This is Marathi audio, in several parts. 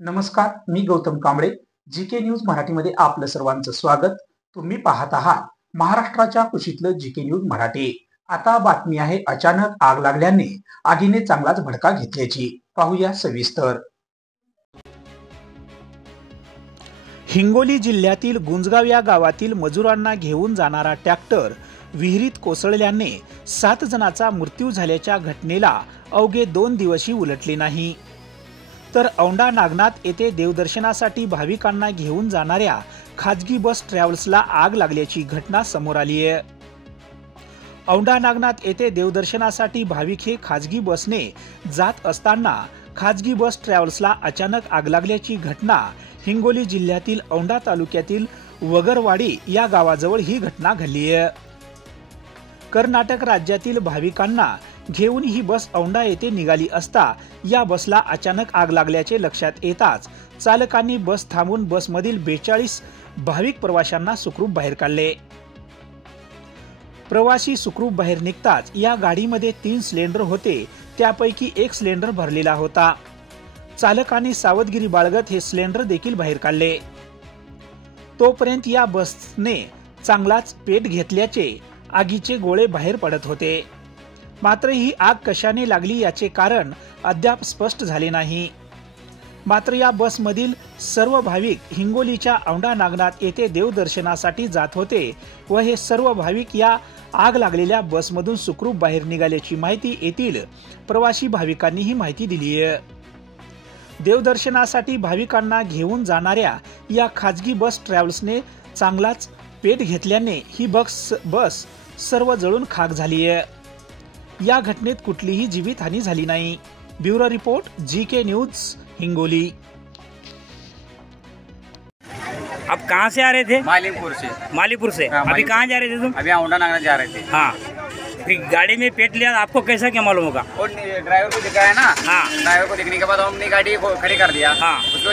नमस्कार, मी गौतम कांबळे. जीके न्यूज मराठीमध्ये आपलं सर्वांचं स्वागत. तुम्ही पाहत आहात महाराष्ट्राच्या कुशीतलं जीके न्यूज मराठी. आता बातमी आहे अचानक आग लागल्याने आगीने चांगलाच भडका घेतल्याची. पाहूया सविस्तर. हिंगोली जिल्ह्यातील गुंजगाव या गावातील मजुरांना घेऊन जाणारा ट्रॅक्टर विहिरीत कोसळल्याने 7 जणांचा मृत्यू झाल्याच्या घटनेला अवघे 2 दिवसही उलटले नाही. तर औंढा नागनाथ येथे देवदर्शनासाठी भाविकांना घेऊन जाणाऱ्या खाजगी बस ट्रॅव्हल्सला आग लागल्याची घटना समोर आली आहे. औंढा नागनाथ येथे देवदर्शनासाठी भाविक हे खाजगी बसने जात असताना खाजगी बस ट्रॅव्हल्सला अचानक आग लागल्याची घटना हिंगोली जिल्ह्यातील औंढा तालुक्यातील वगरवाडी या गावाजवळ ही घटना घडली आहे. कर्नाटक राज्यातील भाविकांना घेऊन ही बस औंढा येथे निघाली असता या बसला अचानक आग लागल्याचे लक्षात येताच चालकांनी बस थांबवून बसमधील 42 भाविक प्रवाशांना सुखरूप बाहेर काढले. प्रवासी सुखरूप बाहेर निघताच या गाडीमध्ये 3 सिलेंडर होते, त्यापैकी 1 सिलेंडर भरलेला होता. चालकांनी सावधगिरी बाळगत हे सिलेंडर देखील बाहेर काढले. तोपर्यंत या बसने चांगलाच पेट घेतल्याचे आगीचे गोळे बाहेर पडत होते. मात्र ही आग कशाने लागली याचे कारण अद्याप स्पष्ट झाले नाही. मात्र या बसमधील सर्व भाविक हिंगोलीच्या औंढा नागनाथ येथे देवदर्शनासाठी जात होते व हे सर्व भाविक या आग लागलेल्या बसमधून सुखरूप बाहेर निघाल्याची माहिती येथील प्रवासी भाविकांनी ही माहिती दिली आहे. देवदर्शनासाठी भाविकांना घेऊन जाणाऱ्या या खाजगी बस ट्रॅव्हल्सने चांगलाच पेट घेतल्याने ही बस सर्व जळून खाक झाली आहे. या घटनेत कुठलीही जीवितहानी झाली नाही. Bureau report, GK news, Hingoli. आप कहाँ से आ रहे थे? मालीपुर से। मालीपुर से। हाँ, अभी कहाँ जा रहे थे तुम? अभी औंढा नागनाथ जा रहे थे। हाँ, फिर गाड़ी में पेट लिया, आपको कैसा क्या मालूम होगा? और ड्राइवर को दिखा है ना। हाँ। ड्राइवर को दिखने के बाद हमने गाड़ी को खड़ी कर दिया। हाँ। उसको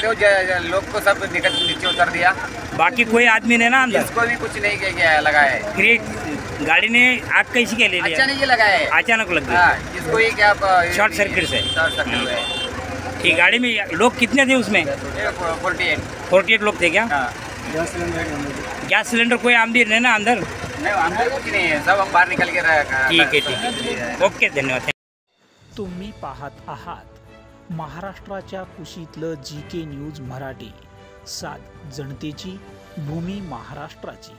लोग को सब नीचे उतर दिया। बाकी कोई आदमी ने ना अंदर? इसको भी कुछ नहीं किया लगा है। फिर ये गाड़ी ने आग कैसी क्या ले लिया? अचानक ही लगा है। अचानक लग गई। हाँ, इसको ही क्या शॉर्ट सर्किट से। शॉर्ट सर्किट हुआ। ठीक, गाड़ी में लोग कितने थे उसमें? 48 लोग थे क्या? हाँ। गैस सिलेंडर कोई आमदीर नहीं ना अंदर? नहीं, अंदर कुछ नहीं है, सब हम बाहर निकल के ठीक है. ओके, धन्यवाद. तुम्ही पाहत आहात महाराष्ट्राच्या कुशीतलं जीके न्यूज मराठी. सात जनतेची, भूमी महाराष्ट्राची.